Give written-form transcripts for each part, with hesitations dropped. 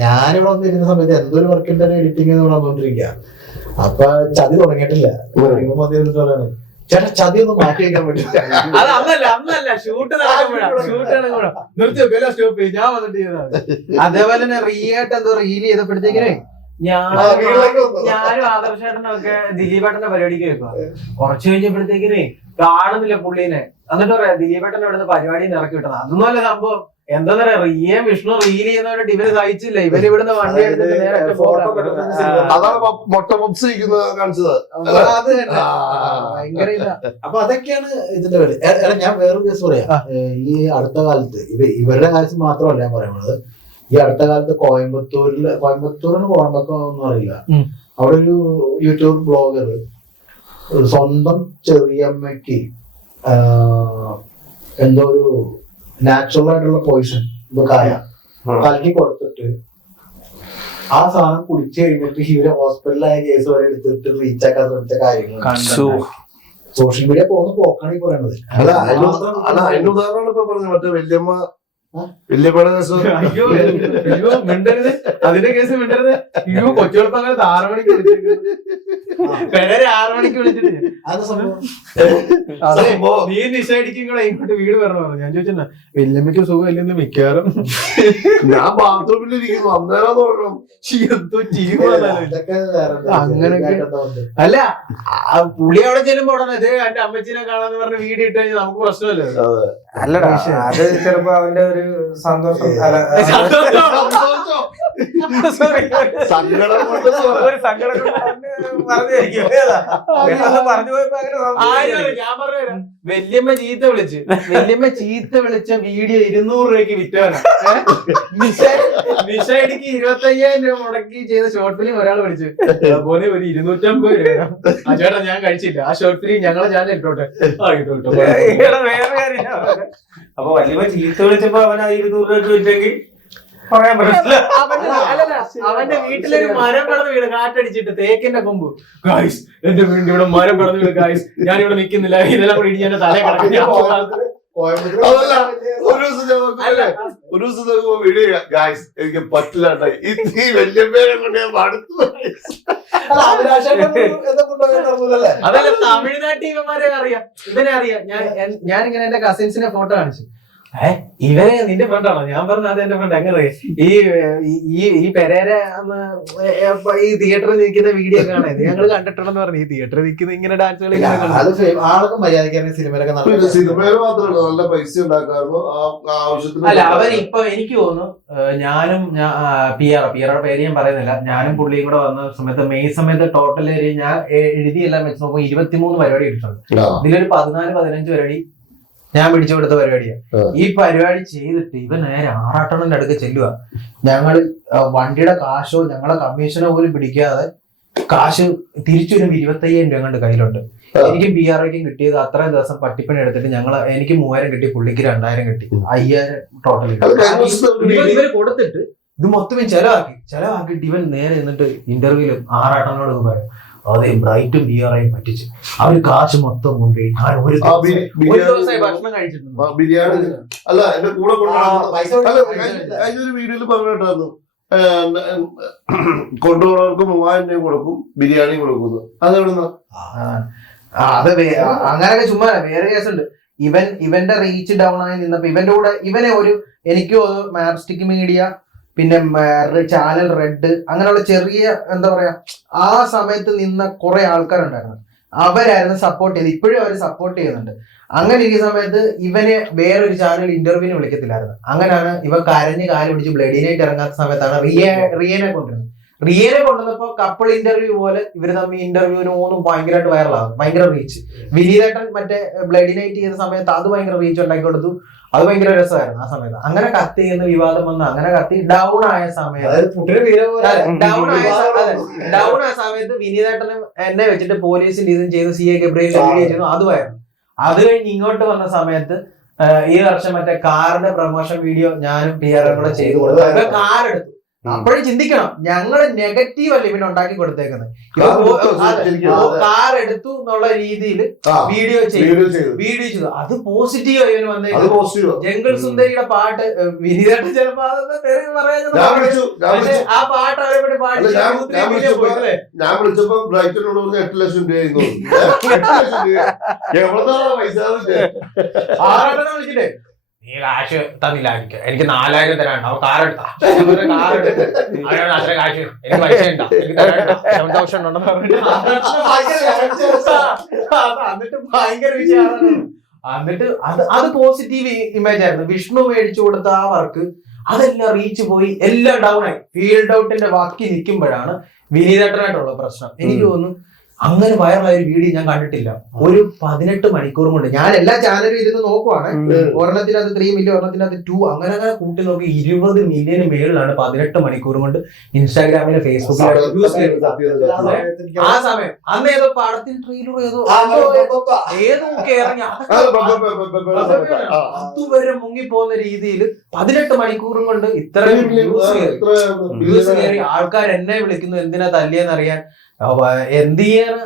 ഞാനിവിടെ വന്നിരുന്ന സമയത്ത് എന്തൊരു വർക്കിന്റെ എഡിറ്റിംഗ് വന്നോണ്ടിരിക്കുക. അപ്പൊ ചതി തുടങ്ങിയിട്ടില്ല. പറയാണ് ചേട്ടാ ചതി ഒന്നും മാറ്റി വയ്ക്കാൻ പറ്റില്ല. അത് അന്നല്ല ഷൂട്ട് നിർത്തി സ്റ്റോപ്പ് ഞാൻ വന്നിട്ട്. അതേപോലെ തന്നെ റീയായിട്ട് എന്തോ റീൽ ചെയ്തപ്പോഴത്തേക്കിനെ ഞാനും ആദർശേട്ടനും ഒക്കെ ദിലീപേട്ടന്റെ പരിപാടിക്ക് വെക്കുക. കുറച്ചു കഴിഞ്ഞപ്പോഴത്തേക്കിനെ കാണുന്നില്ല പുള്ളീനെ. എന്നിട്ട് പറയാ ദിലീപേട്ടൻ ഇവിടുന്ന് പരിപാടി ഇറക്കി വിട്ടത്. അതൊന്നും അല്ല സംഭവം. എന്താ പറയാ റിയയും വിഷ്ണു റീൽ ചെയ്യുന്നവരായിട്ട് ഇവര് സഹിച്ചില്ല. ഇവര് ഇവിടുന്ന് വണ്ടി എടുത്തിട്ട് നേരെ ഭയങ്കര ഇതാ. അപ്പൊ അതൊക്കെയാണ് ഇതിന്റെ പേര്. ഞാൻ വേറൊരു കേസ് പറയാം. ഈ അടുത്ത കാലത്ത് ഇവരുടെ കാലത്ത് മാത്രമല്ല ഞാൻ പറയുന്നത്. ഈ അടുത്ത കാലത്ത് കോയമ്പത്തൂരിന് കോയമ്പത്തൂർ അറിയില്ല, അവിടെ ഒരു യൂട്യൂബ് ബ്ലോഗർ സ്വന്തം ചെറിയമ്മയ്ക്ക് എന്തോ ഒരു നാച്ചുറൽ ആയിട്ടുള്ള പോയിസൺ കലക്കി കൊടുത്തിട്ട് ആ സാധനം കുടിച്ചു കഴിഞ്ഞിട്ട് ഇവരെ ഹോസ്പിറ്റലായ കേസ് വരെ എടുത്തിട്ട് റീച്ച് ആക്കാൻ ശ്രമിച്ച കാര്യങ്ങൾ സോഷ്യൽ മീഡിയ പോകുന്ന പോക്കാണ് ഈ പറയുന്നത്. അതിന്റെ ഉദാഹരണമാണ് ഇപ്പൊ പറഞ്ഞത്. മറ്റേ വല്യമ്മ അതിന്റെ കേസ് മിണ്ടരുത്. അയ്യോ കൊച്ചുകൾക്ക് അങ്ങനെ 6 മണിക്ക് വിളിച്ചിട്ട് 6 മണിക്ക് വിളിച്ചിട്ട് നീ നിശാടിക്കുമ്പോഴേ ഇങ്ങോട്ട് വീട് വരണോ ഞാൻ ചോദിച്ചാ വല്യമ്മയ്ക്ക് സുഖം ഇല്ലെന്ന് മിക്കവാറും ഞാൻ ബാത്റൂമിലിരിക്കുന്നു അന്നേരം തുടങ്ങണം. അങ്ങനൊക്കെ അല്ല പുള്ളി അവിടെ ചെല്ലുമ്പോ ഉടനെ എന്റെ അമ്മച്ചീനെ കാണാന്ന് പറഞ്ഞ് വീഡിയോ ഇട്ട് കഴിഞ്ഞാൽ നമുക്ക് പ്രശ്നമല്ലേ. അല്ലടാ അത് ചിലപ്പോ അവന്റെ ഒരു സന്തോഷം ഞാൻ പറഞ്ഞു വല്യമ്മ ചീത്ത വിളിച്ച വീഡിയോ 200 രൂപയ്ക്ക് വിറ്റാണ്. നിഷായിക്ക് 25,000 രൂപ മുടക്കി ചെയ്ത ഷോർട്ട് ഫിലിം ഒരാൾ വിളിച്ചു. അതുപോലെ ഒരു 250 രൂപ. ആ ചേട്ടാ ഞാൻ കഴിച്ചില്ല, ആ ഷോർട്ട് ഫിലിം ഞങ്ങളെ ചാനൽ ഇട്ടോട്ടെ. വേറെ കാര്യം. അപ്പൊ വല്യമ്മ ചീത്ത വിളിച്ചപ്പോ അവൻ 200 രൂപ വിറ്റെങ്കിൽ പറയാൻ പറ്റില്ല. അവന്റെ വീട്ടിലൊരു മരം കടന്ന് വീട് കാറ്റടിച്ചിട്ട് തേക്കിന്റെ കൊമ്പ്. ഗായ്സ് എന്റെ വീടിന്റെ ഇവിടെ മരം കടന്ന് വീട്. ഗായ്സ് ഞാൻ ഇവിടെ നിൽക്കുന്നില്ല, ഇതെല്ലാം കൂടി ഇടിഞ്ഞ തല കിടക്കും. ഒരു ദിവസം വീഡിയോ ഗായ്സ് എനിക്ക് പറ്റില്ല ഈ വല്യമ്മേനെ കൊണ്ട് ഞാൻ പാടുത്തു. അതല്ല തമിഴ്നാട്ടിൽ ഇവന്മാരെ അറിയാം, ഇവനെ അറിയാം. ഞാനിങ്ങനെ എന്റെ കസിൻസിന്റെ ഫോട്ടോ കാണിച്ചു. ഇവരെ നിന്റെ ഫ്രണ്ടാണോ? ഞാൻ പറഞ്ഞ അത് എന്റെ ഫ്രണ്ട്. എങ്ങനെ ഈ പെരേര ഈ തിയേറ്ററിൽ നിൽക്കുന്ന വീഡിയോ കാണാൻ ഞങ്ങൾ കണ്ടിട്ടുണ്ടെന്ന് പറഞ്ഞു. ഈ തിയേറ്ററിൽ നിൽക്കുന്ന ഇങ്ങനെ ഡാൻസ് അല്ല അവരിപ്പൊ എനിക്ക് തോന്നുന്നു ഞാനും പിയറുടെ പേര് ഞാൻ പറയുന്നില്ല, ഞാനും പുള്ളിയും കൂടെ വന്ന സമയത്ത് മെയ് സമയത്ത് ടോട്ടൽ ഞാൻ എഴുതിയെല്ലാം വെച്ച് നോക്കുമ്പോൾ 23 പരിപാടി എടുത്തിട്ടുണ്ട്. ഇതിലൊരു 14-15 പരിപാടി ഞാൻ പിടിച്ചു കൊടുത്ത പരിപാടിയാണ്. ഈ പരിപാടി ചെയ്തിട്ട് ഇവ നേരെ ആറാട്ടണ്ണന്റെ അടുക്ക് ചെല്ലുക. ഞങ്ങൾ വണ്ടിയുടെ കാശോ ഞങ്ങളെ കമ്മീഷനോ പോലും പിടിക്കാതെ കാശ് തിരിച്ചു വരുമ്പോ 25,000 രൂപ കണ്ട് കയ്യിലുണ്ട്. എനിക്ക് പിആർഐക്കും കിട്ടിയത് അത്രയും ദിവസം പട്ടിപ്പണി എടുത്തിട്ട് എനിക്ക് 3,000 കിട്ടി, പുള്ളിക്ക് 2,000 കിട്ടി, 5,000 ടോട്ടൽ. ഇവര് കൊടുത്തിട്ട് ഇത് മൊത്തം ചെലവാക്കിയിട്ട് ഇവൻ നേരെ നിന്നിട്ട് ഇന്റർവ്യൂല് ആറാട്ടനോട് പറയും അതെ ബ്രൈറ്റും ബിആർഐയും പറ്റിച്ച് അവര് കാശ് മൊത്തം കൊണ്ടുപോയി. ഒരു ദിവസമായി ഭക്ഷണം കഴിച്ചിട്ടുണ്ട്. ബിരിയാണി അല്ല എന്റെ കൂടെ കഴിഞ്ഞൊരു വീഡിയോയിൽ പറഞ്ഞിട്ടായിരുന്നു കൊണ്ടുപോകുന്നവർക്ക് 3,000 രൂപ കൊടുക്കും, ബിരിയാണി കൊടുക്കുന്നു. അതെവിടുന്ന അത് അങ്ങനെയൊക്കെ ചുമ്മാ. വേറെ കേസുണ്ട്. ഇവന്റെ റീച്ച് ഡൗൺ ആയി നിന്നപ്പോ ഇവന്റെ കൂടെ ഇവനെ എനിക്ക് മാപ്സ്റ്റിക് മീഡിയ പിന്നെ ചാനൽ റെഡ് അങ്ങനെയുള്ള ചെറിയ എന്താ പറയാ ആ സമയത്ത് നിന്ന കുറെ ആൾക്കാരുണ്ടായിരുന്നു. അവരായിരുന്നു സപ്പോർട്ട് ചെയ്ത്, ഇപ്പോഴും അവർ സപ്പോർട്ട് ചെയ്യുന്നുണ്ട്. അങ്ങനെ ഇരിക്കുന്ന സമയത്ത് ഇവനെ വേറൊരു ചാനൽ ഇന്റർവ്യൂവിന് വിളിക്കത്തില്ലായിരുന്നു. അങ്ങനെയാണ് ഇവ കരഞ്ഞ് കാല് പിടിച്ച് ബ്ലഡി നൈറ്റ് ഇറങ്ങാത്ത സമയത്താണ് റിയനെ കൊണ്ടുവരുന്നത്. റിയനെ കൊണ്ടുവന്നപ്പോ കപ്പിൾ ഇന്റർവ്യൂ പോലെ ഇവര് തമ്മിൽ ഇന്റർവ്യൂവിന് മൂന്നും ഭയങ്കരമായിട്ട് വൈറലാകും, ഭയങ്കര റീച്ച്. വിനീതേട്ടൻ മറ്റേ ബ്ലഡി നൈറ്റ് ചെയ്ത സമയത്ത് അത് ഭയങ്കര റീച്ച് ഉണ്ടാക്കി കൊടുത്തു. അത് ഭയങ്കര രസമായിരുന്നു ആ സമയത്ത്. അങ്ങനെ കത്തി ചെയ്യുന്ന വിവാദം വന്ന് അങ്ങനെ കത്തി ഡൗൺ ആയ സമയത്ത് വിനീതേട്ടനും എന്നെ വെച്ചിട്ട് പോലീസിൽ ഇതും ചെയ്ത് CA ഗബ്രിയേലിന്റെ വീഡിയോ ചെയ്തു. അതുമായിരുന്നു. അത് കഴിഞ്ഞ് ഇങ്ങോട്ട് വന്ന സമയത്ത് ഈ വർഷം മറ്റേ കാറിന്റെ പ്രൊമോഷൻ വീഡിയോ ഞാനും പിആറും കൂടെ ചെയ്തു കൊടുത്തു. കാർ എടുത്തു. അപ്പോഴും ചിന്തിക്കണം, ഞങ്ങള് നെഗറ്റീവ് അല്ല ഇവന് ഉണ്ടാക്കി കൊടുത്തേക്കുന്നത്. കാർ എടുത്തു എന്നുള്ള രീതിയിൽ വീഡിയോ ചെയ്തു. അത് പോസിറ്റീവ് ഇവന് വന്നേക്കുന്നത്. ജംഗിൾ സുന്ദരിയുടെ പാട്ട് വിനീതേട്ടൻ ചിലപ്പോ ആ പാട്ട് അവരെ പാട്ട് ഞാൻ വിളിച്ചപ്പോ ബ്രൈറ്റനോട് 8 ലക്ഷം വിളിച്ചിട്ടേ നീ കാശ് തന്നില്ല, എനിക്ക് 4000 തരാണ്ട്. അവൻ കാർ എടുത്താ അത്ര കാശ് എനിക്ക് പൈസ ഉണ്ടോ, എനിക്ക് തരാണ്ട 7000 ഉണ്ടെന്ന് എന്നിട്ട് ഭയങ്കര വിഷയമാണ്. എന്നിട്ട് അത് പോസിറ്റീവ് ഇമേജ് ആയിരുന്നു. വിഷ്ണു മേടിച്ചു കൊടുത്ത ആ വർക്ക് അതെല്ലാം റീച്ച് പോയി, എല്ലാം ഡൗൺ ആയി. ഫീൽഡ് ഔട്ടിന്റെ വാക്കി നിൽക്കുമ്പോഴാണ് വിനീതേട്ടനായിട്ടുള്ള പ്രശ്നം. എനിക്ക് തോന്നുന്നു അങ്ങനെ വൈറലായ ഒരു വീഡിയോ ഞാൻ കണ്ടിട്ടില്ല. ഒരു 18 മണിക്കൂർ കൊണ്ട് ഞാൻ എല്ലാ ചാനലും ഇരുന്ന് നോക്കുവാണ്. ഒരെണ്ണത്തിനകത്ത് 3 മില്യൺ, ഒരെണ്ണത്തിനകത്ത് 2, അങ്ങനെ കൂട്ടി നോക്കി 20 മില്യന് മേളിലാണ് 18 മണിക്കൂർ കൊണ്ട് ഇൻസ്റ്റാഗ്രാമിലെ ഫേസ്ബുക്കിലെ ആ സമയം. അന്ന് ഏതോ പടത്തിൽ ട്രെയിലർ ഏതൊക്കെ ഇറങ്ങി അതുവരെ മുങ്ങിപ്പോകുന്ന രീതിയിൽ 18 മണിക്കൂറും കൊണ്ട് ഇത്രയും വ്യൂസ് കയറി. ആൾക്കാർ എന്നെ വിളിക്കുന്നു എന്തിനാ തല്ലിയെന്നറിയാൻ. എന്ത് ചെയ്യാന്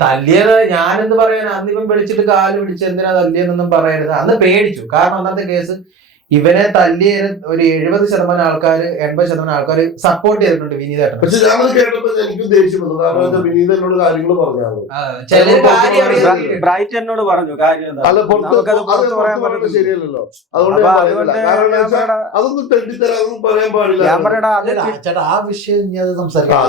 തല്ലിയത് ഞാനെന്ത് പറയാൻ. അന്നിപ്പം വിളിച്ചിട്ട് കാല് പിടിച്ച് എന്തിനാ തല്ലിയെന്നൊന്നും പറയരുത്. അന്ന് പേടിച്ചു. കാരണം ഒന്നാമത്തെ കേസ് ഇവനെ തല്ലിയതിന് ഒരു 70% ആൾക്കാർ 80% ആൾക്കാർ സപ്പോർട്ട് ചെയ്തിട്ടുണ്ട് വിനീതേട്ടൻ. പക്ഷെ ഞാനത് കേട്ടപ്പോ എനിക്കും ദേഷ്യം വന്നു. കാരണം വിനീതനോട് കാര്യങ്ങൾ പറഞ്ഞാണ്. ബ്രൈറ്റനോട് പറഞ്ഞു കാര്യം ശരിയല്ലല്ലോ. അതുകൊണ്ട് അതൊന്നും തെണ്ടിത്തരാതൊന്നും പറയാൻ പാടില്ല. ചേട്ടാ ആ വിഷയം ഇനി അത് സംസാരിക്കാം.